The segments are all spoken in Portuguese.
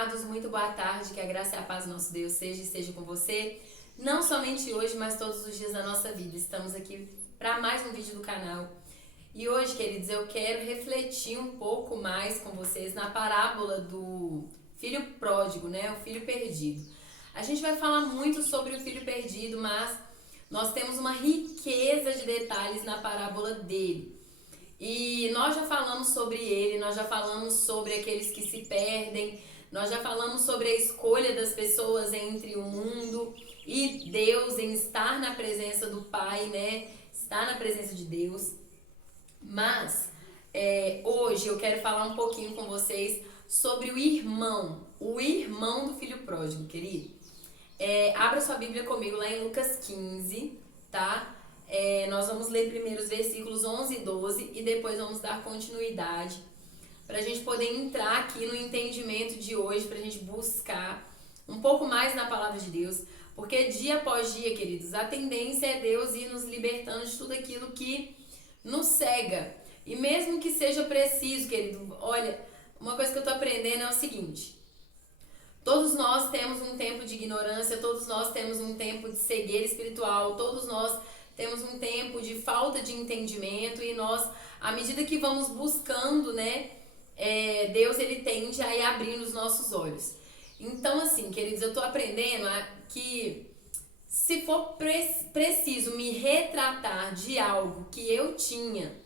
amados, muito boa tarde, que a graça e a paz do nosso Deus seja e esteja com você, não somente hoje, mas todos os dias da nossa vida. Estamos aqui para mais um vídeo do canal. E hoje, queridos, eu quero refletir um pouco mais com vocês na parábola do filho pródigo, né? O filho perdido. A gente vai falar muito sobre o filho perdido, mas nós temos uma riqueza de detalhes na parábola dele. E nós já falamos sobre ele, nós já falamos sobre aqueles que se perdem, nós já falamos sobre a escolha das pessoas entre o mundo e Deus em estar na presença do Pai, né? Estar na presença de Deus. Mas hoje eu quero falar um pouquinho com vocês sobre o irmão do filho pródigo, querido. Abra sua Bíblia comigo lá em Lucas 15, tá? Nós vamos ler primeiro os versículos 11 e 12 e depois vamos dar continuidade para a gente poder entrar aqui no entendimento de hoje, para a gente buscar um pouco mais na palavra de Deus, porque dia após dia, queridos, a tendência é Deus ir nos libertando de tudo aquilo que nos cega. E mesmo que seja preciso, querido, olha, uma coisa que eu tô aprendendo é o seguinte: todos nós temos um tempo de ignorância, todos nós temos um tempo de cegueira espiritual, todos nós temos um tempo de falta de entendimento e nós, à medida que vamos buscando, né, Deus, ele tende a ir abrindo os nossos olhos. Então, assim, queridos, eu tô aprendendo que se for preciso me retratar de algo que eu tinha,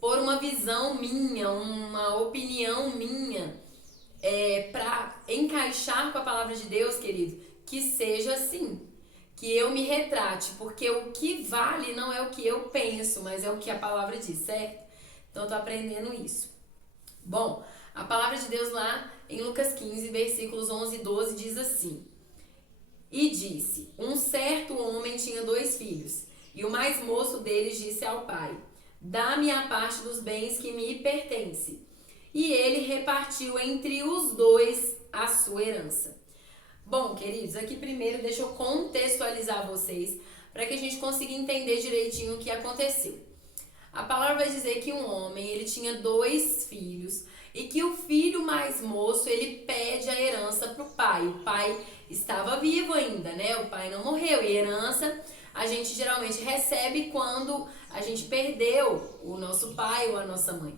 por uma visão minha, uma opinião minha, para encaixar com a palavra de Deus, querido, que seja assim. Que eu me retrate, porque o que vale não é o que eu penso, mas é o que a palavra diz, certo? Então eu tô aprendendo isso. Bom, a palavra de Deus lá em Lucas 15, versículos 11 e 12 diz assim: E disse, um certo homem tinha 2 filhos, e o mais moço deles disse ao pai: Dá-me a parte dos bens que me pertence. E ele repartiu entre os 2 a sua herança. Bom, queridos, aqui primeiro deixa eu contextualizar vocês para que a gente consiga entender direitinho o que aconteceu. A palavra vai dizer que um homem, ele tinha 2 filhos e que o filho mais moço, ele pede a herança para o pai. O pai estava vivo ainda, né? O pai não morreu. E herança a gente geralmente recebe quando a gente perdeu o nosso pai ou a nossa mãe.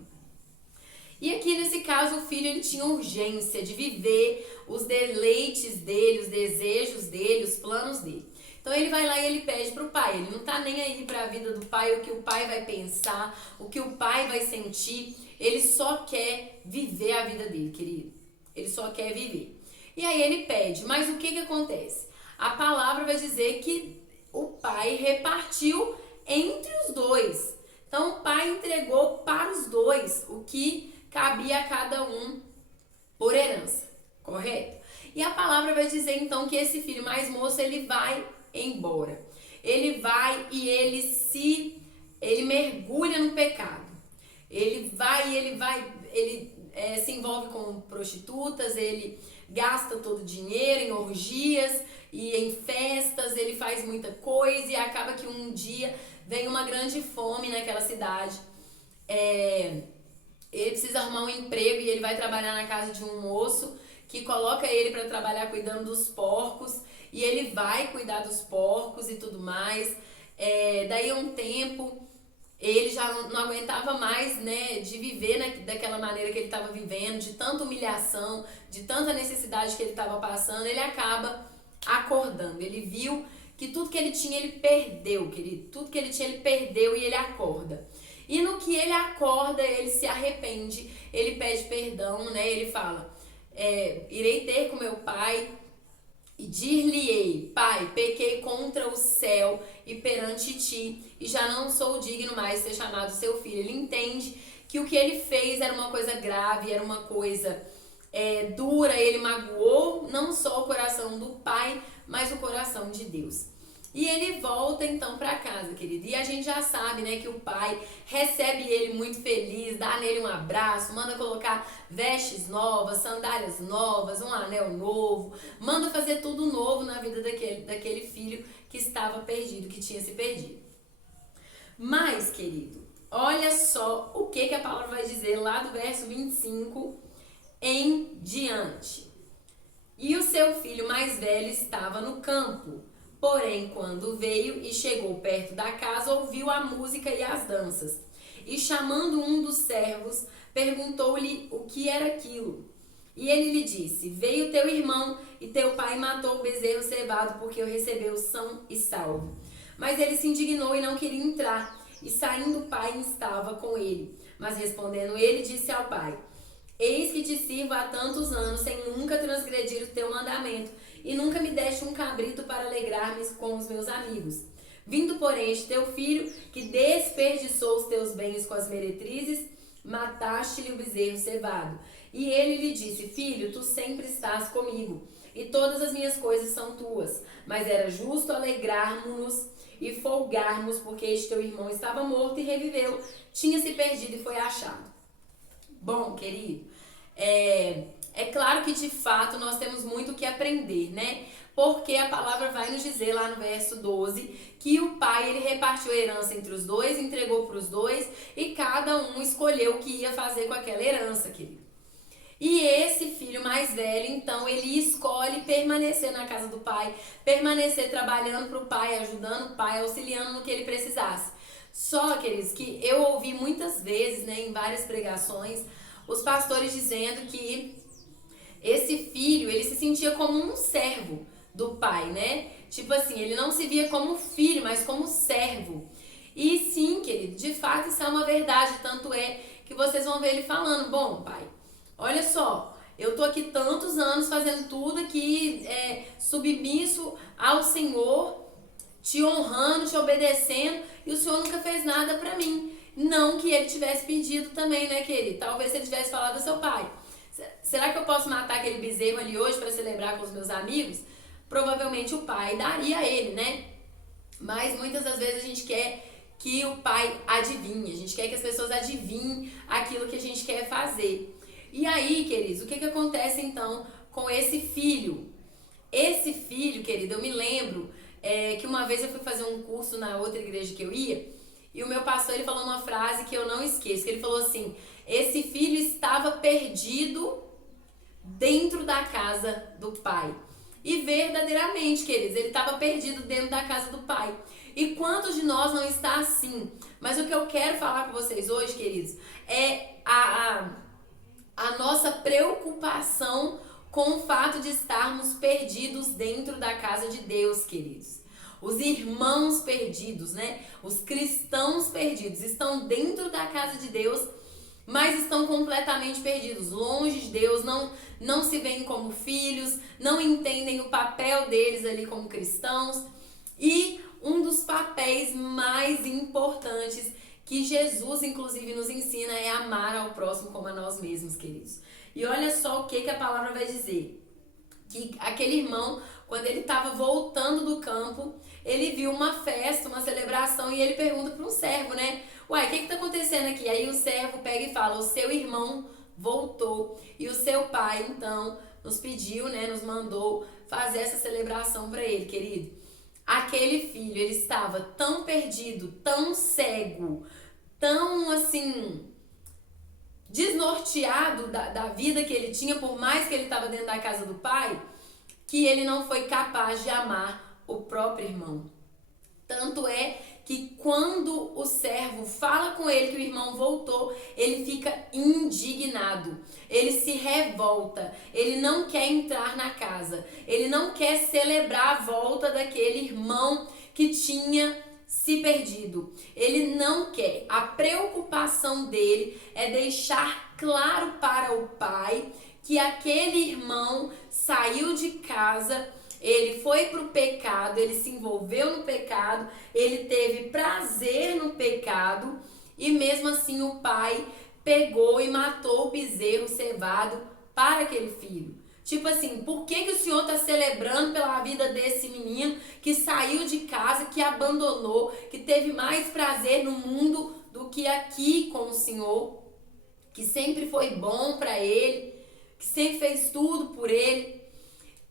E aqui nesse caso o filho, ele tinha urgência de viver os deleites dele, os desejos dele, os planos dele. Então ele vai lá e ele pede pro pai. Ele não tá nem aí pra vida do pai, o que o pai vai pensar, o que o pai vai sentir. Ele só quer viver a vida dele, querido. Ele só quer viver. E aí ele pede, mas o que acontece? A palavra vai dizer que o pai repartiu entre os 2. Então o pai entregou para os 2 o que cabia a cada um por herança, correto? E a palavra vai dizer então que esse filho mais moço, ele vai embora. Ele vai e ele mergulha no pecado. Ele se envolve com prostitutas, ele gasta todo o dinheiro em orgias e em festas, ele faz muita coisa e acaba que um dia vem uma grande fome naquela cidade. Ele precisa arrumar um emprego e ele vai trabalhar na casa de um moço que coloca ele para trabalhar cuidando dos porcos, e ele vai cuidar dos porcos e tudo mais. Daí a um tempo ele já não aguentava mais, né, de viver daquela maneira que ele estava vivendo, de tanta humilhação, de tanta necessidade que ele estava passando. Ele acaba acordando. Ele viu que tudo que ele tinha ele perdeu, querido. Tudo que ele tinha ele perdeu e ele acorda. E no que ele acorda, ele se arrepende, ele pede perdão, né? Ele fala: irei ter com meu pai e dir-lhe-ei: Pai, pequei contra o céu e perante ti, e já não sou digno mais de ser chamado seu filho. Ele entende que o que ele fez era uma coisa grave, era uma coisa dura. Ele magoou não só o coração do pai, mas o coração de Deus. E ele volta então para casa, querido. E a gente já sabe, né, que o pai recebe ele muito feliz, dá nele um abraço, manda colocar vestes novas, sandálias novas, um anel novo, manda fazer tudo novo na vida daquele filho que estava perdido, que tinha se perdido. Mas, querido, olha só o que a palavra vai dizer lá do verso 25 em diante. seu filho mais velho estava no campo. Porém, quando veio e chegou perto da casa, ouviu a música e as danças. E chamando um dos servos, perguntou-lhe o que era aquilo. E ele lhe disse: veio teu irmão e teu pai matou o bezerro cevado, porque o recebeu são e salvo. Mas ele se indignou e não queria entrar. E saindo o pai estava com ele. Mas respondendo ele, disse ao pai: eis que te sirvo há tantos anos, sem nunca transgredir o teu mandamento, e nunca me deste um cabrito para alegrar-me com os meus amigos. Vindo, porém, este teu filho, que desperdiçou os teus bens com as meretrizes, mataste-lhe o bezerro cevado. E ele lhe disse: filho, tu sempre estás comigo, e todas as minhas coisas são tuas. Mas era justo alegrarmos-nos e folgarmos, porque este teu irmão estava morto e reviveu, tinha se perdido e foi achado. Bom, querido, é claro que de fato nós temos muito o que aprender, né? Porque a palavra vai nos dizer lá no verso 12 que o pai ele repartiu a herança entre os dois, entregou para os dois e cada um escolheu o que ia fazer com aquela herança, querido. E esse filho mais velho, então, ele escolhe permanecer na casa do pai, permanecer trabalhando para o pai, ajudando o pai, auxiliando no que ele precisasse. Só, queridos, que eu ouvi muitas vezes, né, em várias pregações, os pastores dizendo que esse filho, ele se sentia como um servo do pai, né? Tipo assim, ele não se via como filho, mas como servo. E sim, querido, de fato isso é uma verdade, tanto é que vocês vão ver ele falando: bom, pai, olha só, eu tô aqui tantos anos fazendo tudo aqui, submisso ao Senhor, te honrando, te obedecendo, e o Senhor nunca fez nada pra mim. Não que ele tivesse pedido também, né, querido? Talvez ele tivesse falado ao seu pai: será que eu posso matar aquele bezerro ali hoje para celebrar com os meus amigos? Provavelmente o pai daria a ele, né? Mas muitas das vezes a gente quer que o pai adivinhe, a gente quer que as pessoas adivinhem aquilo que a gente quer fazer. E aí, queridos, o que acontece então com esse filho? Esse filho, querido, eu me lembro que uma vez eu fui fazer um curso na outra igreja que eu ia, e o meu pastor ele falou uma frase que eu não esqueço, que ele falou assim: esse filho estava perdido dentro da casa do pai. E verdadeiramente, queridos, ele estava perdido dentro da casa do pai. E quantos de nós não está assim? Mas o que eu quero falar com vocês hoje, queridos, é a nossa preocupação com o fato de estarmos perdidos dentro da casa de Deus, queridos. Os irmãos perdidos, né? Os cristãos perdidos estão dentro da casa de Deus, mas estão completamente perdidos, longe de Deus, não se veem como filhos, não entendem o papel deles ali como cristãos. E um dos papéis mais importantes que Jesus, inclusive, nos ensina é amar ao próximo como a nós mesmos, queridos. E olha só o que a palavra vai dizer. Que aquele irmão, quando ele estava voltando do campo, ele viu uma festa, uma celebração, e ele pergunta para um servo, né? Uai, o que está acontecendo aqui? Aí o servo pega e fala: o seu irmão voltou e o seu pai, então, nos pediu, né? Nos mandou fazer essa celebração para ele, querido. Aquele filho, ele estava tão perdido, tão cego, tão, assim, desnorteado da vida que ele tinha, por mais que ele estava dentro da casa do pai, que ele não foi capaz de amar o próprio irmão. Tanto é que quando o servo fala com ele que o irmão voltou, ele fica indignado, ele se revolta, ele não quer entrar na casa, ele não quer celebrar a volta daquele irmão que tinha se perdido. Ele não quer. A preocupação dele é deixar claro para o pai que aquele irmão saiu de casa, ele foi pro pecado, ele se envolveu no pecado, ele teve prazer no pecado, e mesmo assim o pai pegou e matou o bezerro cevado para aquele filho. Tipo assim, por que o Senhor está celebrando pela vida desse menino que saiu de casa, que abandonou, que teve mais prazer no mundo do que aqui com o Senhor, que sempre foi bom para ele, que sempre fez tudo por ele?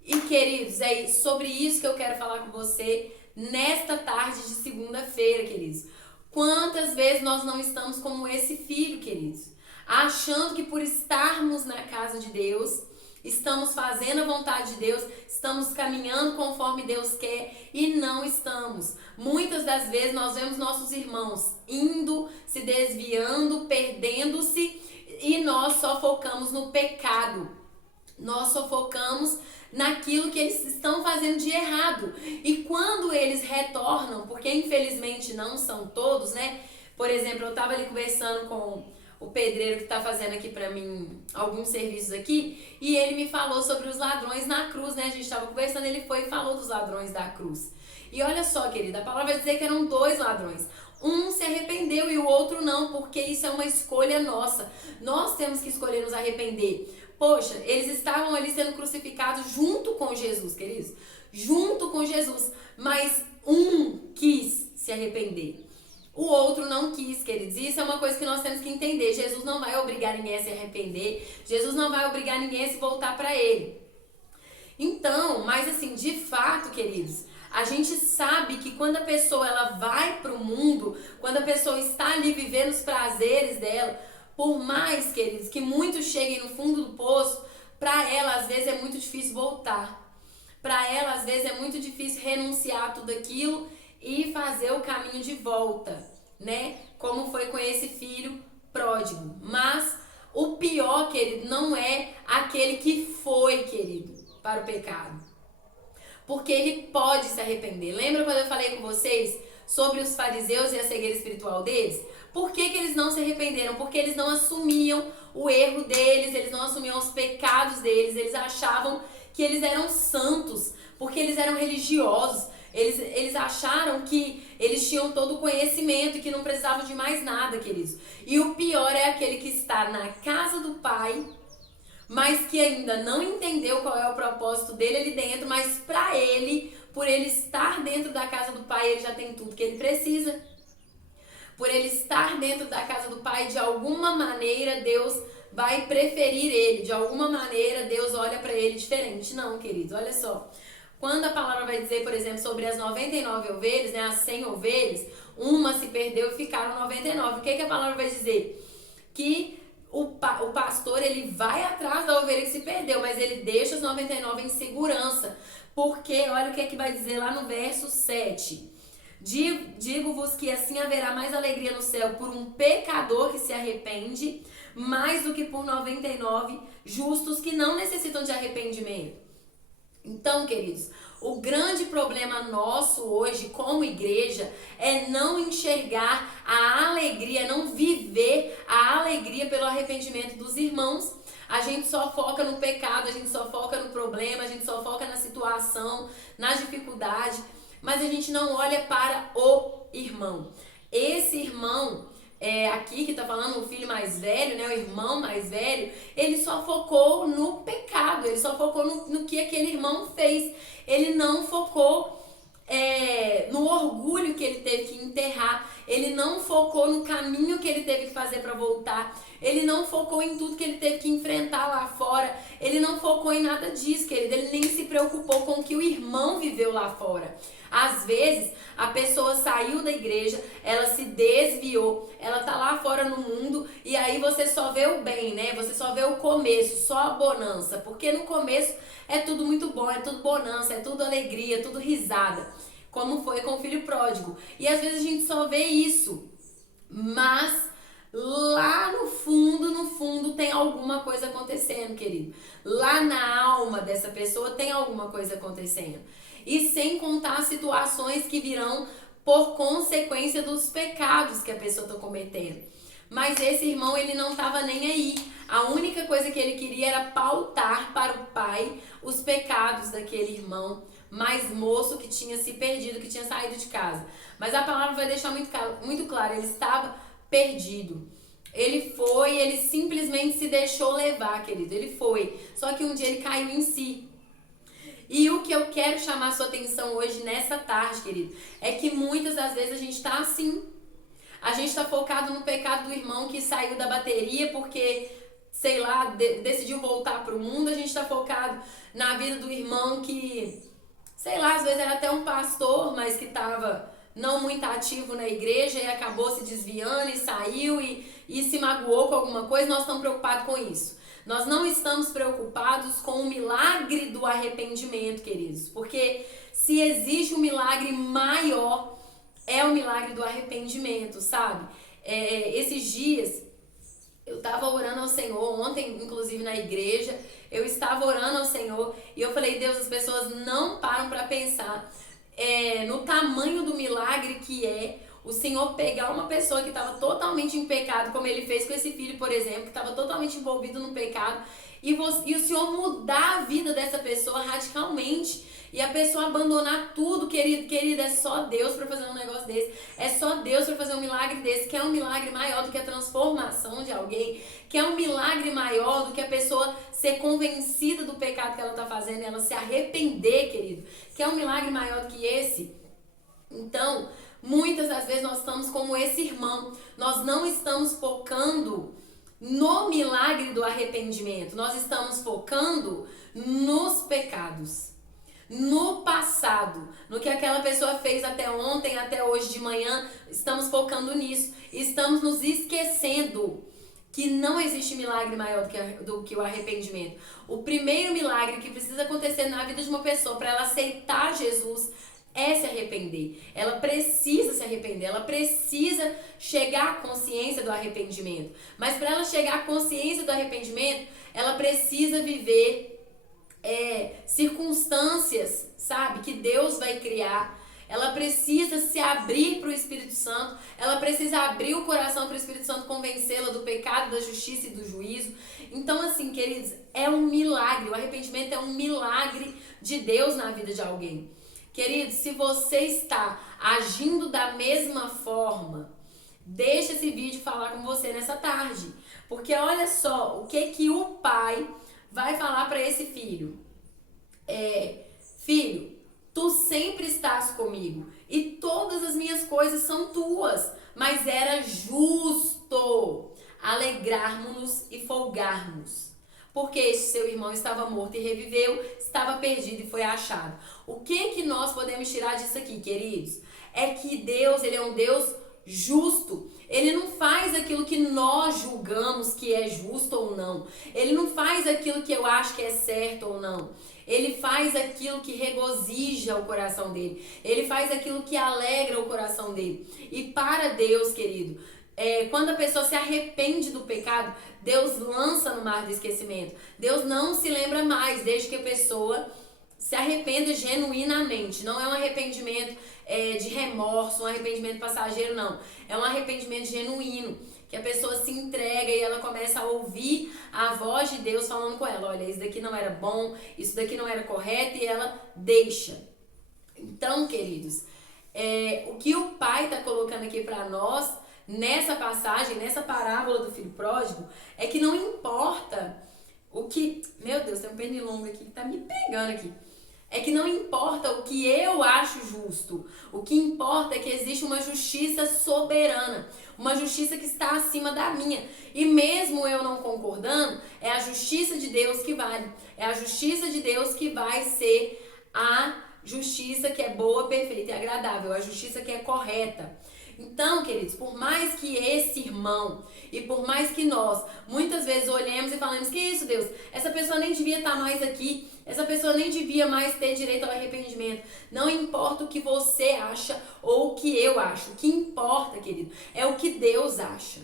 E, queridos, é sobre isso que eu quero falar com você nesta tarde de segunda-feira, queridos. Quantas vezes nós não estamos como esse filho, queridos? Achando que por estarmos na casa de Deus, estamos fazendo a vontade de Deus, estamos caminhando conforme Deus quer e não estamos. Muitas das vezes nós vemos nossos irmãos indo, se desviando, perdendo-se e nós só focamos no pecado. Nós só focamos naquilo que eles estão fazendo de errado. E quando eles retornam, porque infelizmente não são todos, né? Por exemplo, eu estava ali conversando com o pedreiro que está fazendo aqui para mim alguns serviços aqui, e ele me falou sobre os ladrões na cruz, né? A gente estava conversando, ele foi e falou dos ladrões da cruz. E olha só, querida, a palavra vai dizer que eram 2 ladrões. Um se arrependeu e o outro não, porque isso é uma escolha nossa. Nós temos que escolher nos arrepender. Poxa, eles estavam ali sendo crucificados junto com Jesus, queridos. Junto com Jesus. Mas um quis se arrepender. O outro não quis, queridos. E isso é uma coisa que nós temos que entender. Jesus não vai obrigar ninguém a se arrepender. Jesus não vai obrigar ninguém a se voltar para ele. Então, mas assim, de fato, queridos, a gente sabe que quando a pessoa ela vai para o mundo, quando a pessoa está ali vivendo os prazeres dela, por mais, queridos, que muitos cheguem no fundo do poço, para ela às vezes é muito difícil voltar. Para ela às vezes é muito difícil renunciar a tudo aquilo e fazer o caminho de volta, né? Como foi com esse filho pródigo. Mas o pior, querido, não é aquele que foi, querido, para o pecado. Porque ele pode se arrepender. Lembra quando eu falei com vocês sobre os fariseus e a cegueira espiritual deles? Por que eles não se arrependeram? Porque eles não assumiam o erro deles, eles não assumiam os pecados deles, eles achavam que eles eram santos, porque eles eram religiosos. Eles acharam que eles tinham todo o conhecimento e que não precisavam de mais nada, queridos. E o pior é aquele que está na casa do Pai, mas que ainda não entendeu qual é o propósito dele ali dentro, mas para ele, por ele estar dentro da casa do Pai, ele já tem tudo que ele precisa. Por ele estar dentro da casa do Pai, de alguma maneira Deus vai preferir ele, de alguma maneira Deus olha para ele diferente. Não, queridos, olha só. Quando a palavra vai dizer, por exemplo, sobre as 99 ovelhas, né, as 100 ovelhas, uma se perdeu e ficaram 99. O que a palavra vai dizer? Que o pastor, ele vai atrás da ovelha que se perdeu, mas ele deixa as 99 em segurança. Porque, olha o que vai dizer lá no verso 7. Digo-vos que assim haverá mais alegria no céu por um pecador que se arrepende, mais do que por 99 justos que não necessitam de arrependimento. Então, queridos, o grande problema nosso hoje como igreja é não enxergar a alegria, não viver a alegria pelo arrependimento dos irmãos. A gente só foca no pecado, a gente só foca no problema, a gente só foca na situação, na dificuldade, mas a gente não olha para o irmão. Esse irmão aqui que tá falando, o filho mais velho, né, o irmão mais velho, ele só focou no pecado, ele só focou no que aquele irmão fez. Ele não focou no orgulho que ele teve que enterrar, ele não focou no caminho que ele teve que fazer para voltar, ele não focou em tudo que ele teve que enfrentar lá fora, ele não focou em nada disso, querido, ele nem se preocupou com o que o irmão viveu lá fora. Às vezes, a pessoa saiu da igreja, ela se desviou, ela tá lá fora no mundo e aí você só vê o bem, né? Você só vê o começo, só a bonança, porque no começo é tudo muito bom, é tudo bonança, é tudo alegria, é tudo risada, como foi com o filho pródigo. E às vezes a gente só vê isso, mas lá no fundo tem alguma coisa acontecendo, querido. Lá na alma dessa pessoa tem alguma coisa acontecendo. E sem contar situações que virão por consequência dos pecados que a pessoa está cometendo. Mas esse irmão, ele não estava nem aí. A única coisa que ele queria era pautar para o pai os pecados daquele irmão mais moço que tinha se perdido, que tinha saído de casa. Mas a palavra vai deixar muito claro, ele estava perdido. Ele simplesmente se deixou levar, querido. Ele foi. Só que um dia ele caiu em si. E o que eu quero chamar a sua atenção hoje, nessa tarde, querido, é que muitas das vezes a gente está assim. A gente está focado no pecado do irmão que saiu da bateria porque, sei lá, decidiu voltar para o mundo. A gente está focado na vida do irmão que, sei lá, às vezes era até um pastor, mas que estava não muito ativo na igreja e acabou se desviando e saiu e se magoou com alguma coisa. Nós estamos preocupados com isso. Nós não estamos preocupados com o milagre do arrependimento, queridos, porque se existe um milagre maior, é o milagre do arrependimento, sabe? Esses dias eu estava orando ao Senhor, ontem inclusive na igreja, eu estava orando ao Senhor e eu falei, Deus, as pessoas não param para pensar no tamanho do milagre que é o Senhor pegar uma pessoa que estava totalmente em pecado, como Ele fez com esse filho, por exemplo, que estava totalmente envolvido no pecado, e o Senhor mudar a vida dessa pessoa radicalmente, e a pessoa abandonar tudo, querido, é só Deus para fazer um negócio desse, é só Deus para fazer um milagre desse, que é um milagre maior do que a transformação de alguém, que é um milagre maior do que a pessoa ser convencida do pecado que ela está fazendo e ela se arrepender, querido, que é um milagre maior do que esse. Então, muitas das vezes nós estamos como esse irmão, nós não estamos focando no milagre do arrependimento, nós estamos focando nos pecados, no passado, no que aquela pessoa fez até ontem, até hoje de manhã, estamos focando nisso, estamos nos esquecendo que não existe milagre maior do que o arrependimento. O primeiro milagre que precisa acontecer na vida de uma pessoa para ela aceitar Jesus é se arrepender. Ela precisa se arrepender, ela precisa chegar à consciência do arrependimento. Mas para ela chegar à consciência do arrependimento, ela precisa viver circunstâncias, sabe, que Deus vai criar. Ela precisa se abrir para o Espírito Santo, ela precisa abrir o coração para o Espírito Santo convencê-la do pecado, da justiça e do juízo. Então, assim, queridos, é um milagre, o arrependimento é um milagre de Deus na vida de alguém. Queridos, se você está agindo da mesma forma, deixa esse vídeo falar com você nessa tarde. Porque olha só, o que o pai vai falar para esse filho? Filho, tu sempre estás comigo e todas as minhas coisas são tuas, mas era justo alegrarmos-nos e folgarmos. Porque este seu irmão estava morto e reviveu, estava perdido e foi achado. O que nós podemos tirar disso aqui, queridos? É que Deus, Ele é um Deus justo. Ele não faz aquilo que nós julgamos que é justo ou não. Ele não faz aquilo que eu acho que é certo ou não. Ele faz aquilo que regozija o coração dele. Ele faz aquilo que alegra o coração dele. E para Deus, querido, quando a pessoa se arrepende do pecado, Deus lança no mar do esquecimento. Deus não se lembra mais, desde que a pessoa se arrependa genuinamente. Não é um arrependimento de remorso, um arrependimento passageiro, não. É um arrependimento genuíno, que a pessoa se entrega e ela começa a ouvir a voz de Deus falando com ela. Olha, isso daqui não era bom, isso daqui não era correto, e ela deixa. Então, queridos, o que o pai está colocando aqui para nós, nessa passagem, nessa parábola do filho pródigo, é que não importa o que... Meu Deus, tem um pernilongo aqui que tá me pegando aqui. É que não importa o que eu acho justo. O que importa é que existe uma justiça soberana. Uma justiça que está acima da minha. E mesmo eu não concordando, é a justiça de Deus que vale. É a justiça de Deus que vai ser a justiça que é boa, perfeita e agradável. A justiça que é correta. Então, queridos, por mais que esse irmão e por mais que nós muitas vezes olhemos e falamos, que isso, Deus, essa pessoa nem devia estar mais aqui, essa pessoa nem devia mais ter direito ao arrependimento. Não importa o que você acha ou o que eu acho. O que importa, querido, é o que Deus acha.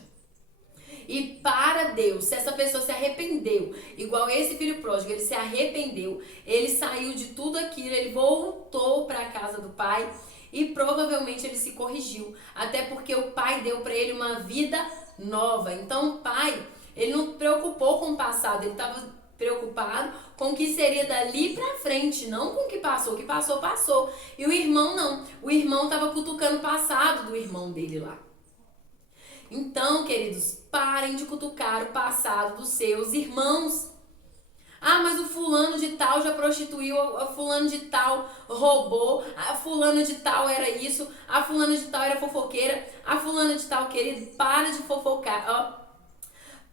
E para Deus, se essa pessoa se arrependeu, igual esse filho pródigo, ele se arrependeu, ele saiu de tudo aquilo, ele voltou para a casa do pai. E provavelmente ele se corrigiu, até porque o pai deu para ele uma vida nova. Então o pai, ele não se preocupou com o passado, ele estava preocupado com o que seria dali para frente, não com o que passou. O que passou, passou. E o irmão não, o irmão estava cutucando o passado do irmão dele lá. Então, queridos, parem de cutucar o passado dos seus irmãos. Ah, mas o fulano de tal já prostituiu, a fulano de tal roubou, a fulano de tal era isso, a fulana de tal era fofoqueira, a fulana de tal, querido, para de fofocar, ó.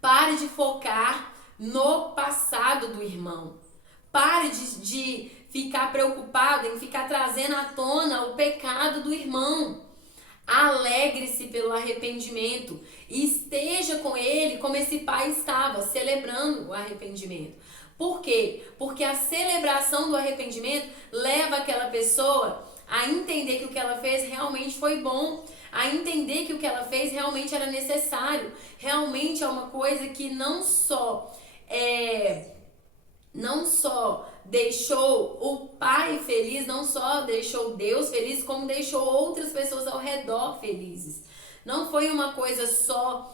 Pare de focar no passado do irmão. Pare de ficar preocupado em ficar trazendo à tona o pecado do irmão. Alegre-se pelo arrependimento e esteja com ele como esse pai estava, celebrando o arrependimento. Por quê? Porque a celebração do arrependimento leva aquela pessoa a entender que o que ela fez realmente foi bom, a entender que o que ela fez realmente era necessário, realmente é uma coisa que não só deixou o pai feliz, não só deixou Deus feliz, como deixou outras pessoas ao redor felizes. Não foi uma coisa só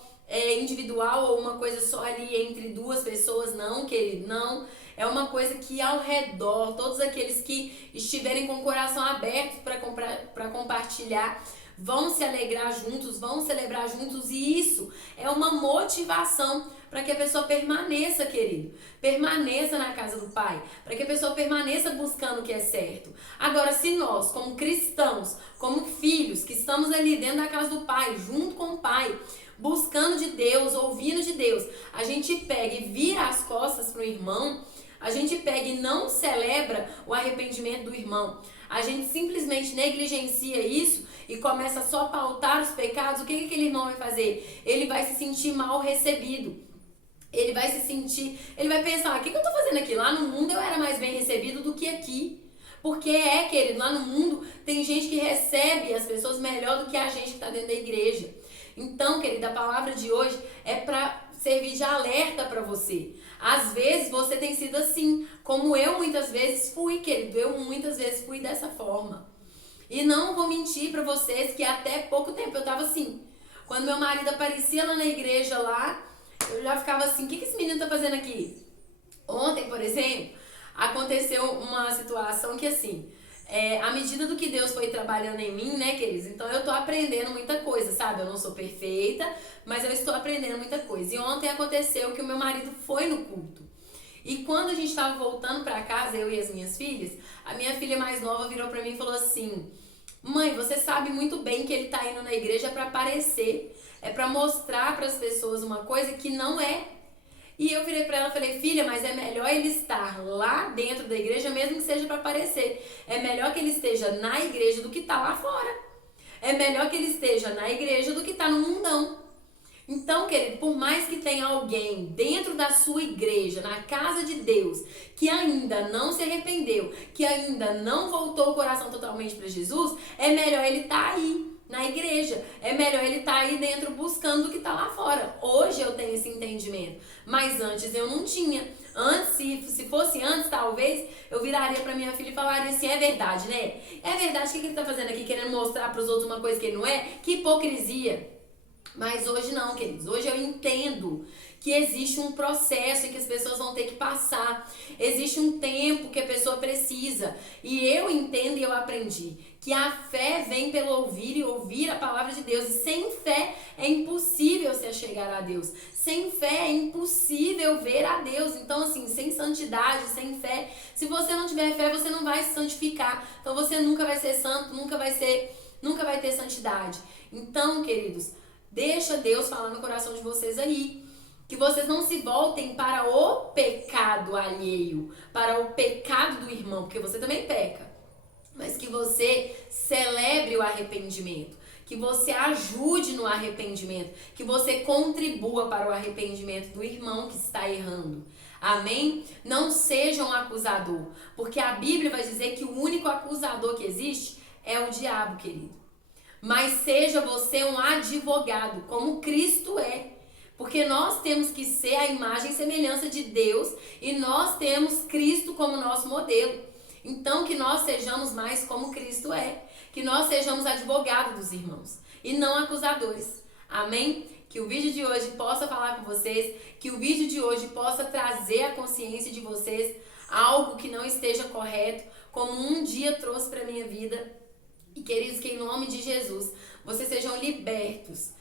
individual ou uma coisa só ali entre duas pessoas, não, querido, não. É uma coisa que ao redor, todos aqueles que estiverem com o coração aberto para compartilhar, vão se alegrar juntos, vão celebrar juntos, e isso é uma motivação para que a pessoa permaneça, querido. Permaneça na casa do Pai, para que a pessoa permaneça buscando o que é certo. Agora, se nós, como cristãos, como filhos, que estamos ali dentro da casa do Pai, junto com o Pai, buscando de Deus, ouvindo de Deus, a gente pega e vira as costas para o irmão, a gente pega e não celebra o arrependimento do irmão, a gente simplesmente negligencia isso e começa só a pautar os pecados, o que aquele irmão vai fazer? Ele vai se sentir mal recebido. Ele vai pensar, o que eu tô fazendo aqui? Lá no mundo eu era mais bem recebido do que aqui. Porque querido, lá no mundo tem gente que recebe as pessoas melhor do que a gente que tá dentro da igreja. Então, querida, a palavra de hoje é para servir de alerta para você. Às vezes você tem sido assim, como eu muitas vezes fui, querido. Eu muitas vezes fui dessa forma. E não vou mentir para vocês que até pouco tempo eu tava assim. Quando meu marido aparecia lá na igreja lá, eu já ficava assim, o que esse menino tá fazendo aqui? Ontem, por exemplo, aconteceu uma situação que assim, à medida do que Deus foi trabalhando em mim, né, queridos? Então eu tô aprendendo muita coisa, sabe? Eu não sou perfeita, mas eu estou aprendendo muita coisa. E ontem aconteceu que o meu marido foi no culto. E quando a gente estava voltando para casa, eu e as minhas filhas, a minha filha mais nova virou para mim e falou assim: mãe, você sabe muito bem que ele tá indo na igreja para aparecer, é para mostrar para as pessoas uma coisa que não é. E eu virei para ela e falei: filha, mas é melhor ele estar lá dentro da igreja, mesmo que seja para aparecer. É melhor que ele esteja na igreja do que tá lá fora. É melhor que ele esteja na igreja do que tá no mundão. Então, querido, por mais que tenha alguém dentro da sua igreja, na casa de Deus, que ainda não se arrependeu, que ainda não voltou o coração totalmente para Jesus, é melhor ele estar aí na igreja. É melhor ele estar aí dentro buscando o que está lá fora. Hoje eu tenho esse entendimento, mas antes eu não tinha. Antes, se fosse antes, talvez, eu viraria para minha filha e falaria assim: é verdade, né? É verdade, o que ele está fazendo aqui, querendo mostrar para os outros uma coisa que ele não é? Que hipocrisia. Mas hoje não, queridos. Hoje eu entendo que existe um processo e que as pessoas vão ter que passar. Existe um tempo que a pessoa precisa. E eu entendo e eu aprendi que a fé vem pelo ouvir e ouvir a palavra de Deus. E sem fé é impossível se achegar a Deus. Sem fé é impossível ver a Deus. Então, assim, sem santidade, sem fé, se você não tiver fé, você não vai se santificar. Então, você nunca vai ser santo, nunca vai ter santidade. Então, queridos, deixa Deus falar no coração de vocês aí. Que vocês não se voltem para o pecado alheio, para o pecado do irmão, porque você também peca. Mas que você celebre o arrependimento, que você ajude no arrependimento, que você contribua para o arrependimento do irmão que está errando. Amém? Não seja um acusador, porque a Bíblia vai dizer que o único acusador que existe é o diabo, querido. Mas seja você um advogado, como Cristo é. Porque nós temos que ser a imagem e semelhança de Deus e nós temos Cristo como nosso modelo. Então que nós sejamos mais como Cristo é. Que nós sejamos advogados dos irmãos e não acusadores. Amém? Que o vídeo de hoje possa falar com vocês, que o vídeo de hoje possa trazer à consciência de vocês algo que não esteja correto, como um dia trouxe para a minha vida. E queridos, que em nome de Jesus, vocês sejam libertos,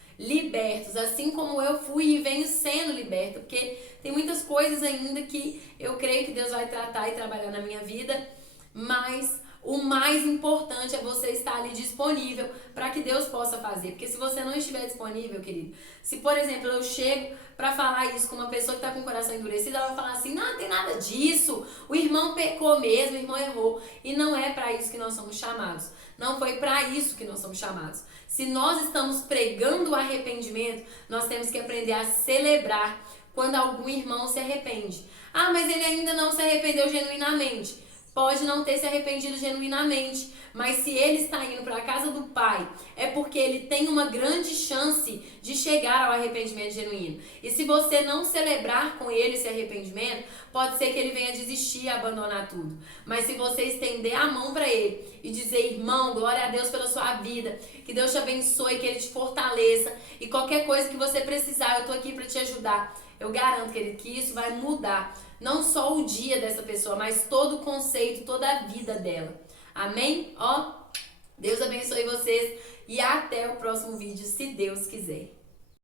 assim como eu fui e venho sendo liberta, porque tem muitas coisas ainda que eu creio que Deus vai tratar e trabalhar na minha vida, mas o mais importante é você estar ali disponível para que Deus possa fazer. Porque se você não estiver disponível, querido, se por exemplo eu chego para falar isso com uma pessoa que está com o coração endurecido, ela vai falar assim: não tem nada disso, o irmão pecou mesmo, o irmão errou. E não é para isso que nós somos chamados. Não foi para isso que nós somos chamados. Se nós estamos pregando o arrependimento, nós temos que aprender a celebrar quando algum irmão se arrepende. Ah, mas ele ainda não se arrependeu genuinamente. Pode não ter se arrependido genuinamente, mas se ele está indo para a casa do Pai, é porque ele tem uma grande chance de chegar ao arrependimento genuíno. E se você não celebrar com ele esse arrependimento, pode ser que ele venha desistir e abandonar tudo. Mas se você estender a mão para ele e dizer: irmão, glória a Deus pela sua vida, que Deus te abençoe, que ele te fortaleça, e qualquer coisa que você precisar, eu estou aqui para te ajudar. Eu garanto, querido, que isso vai mudar não só o dia dessa pessoa, mas todo o conceito, toda a vida dela. Amém? Ó, Deus abençoe vocês e até o próximo vídeo, se Deus quiser.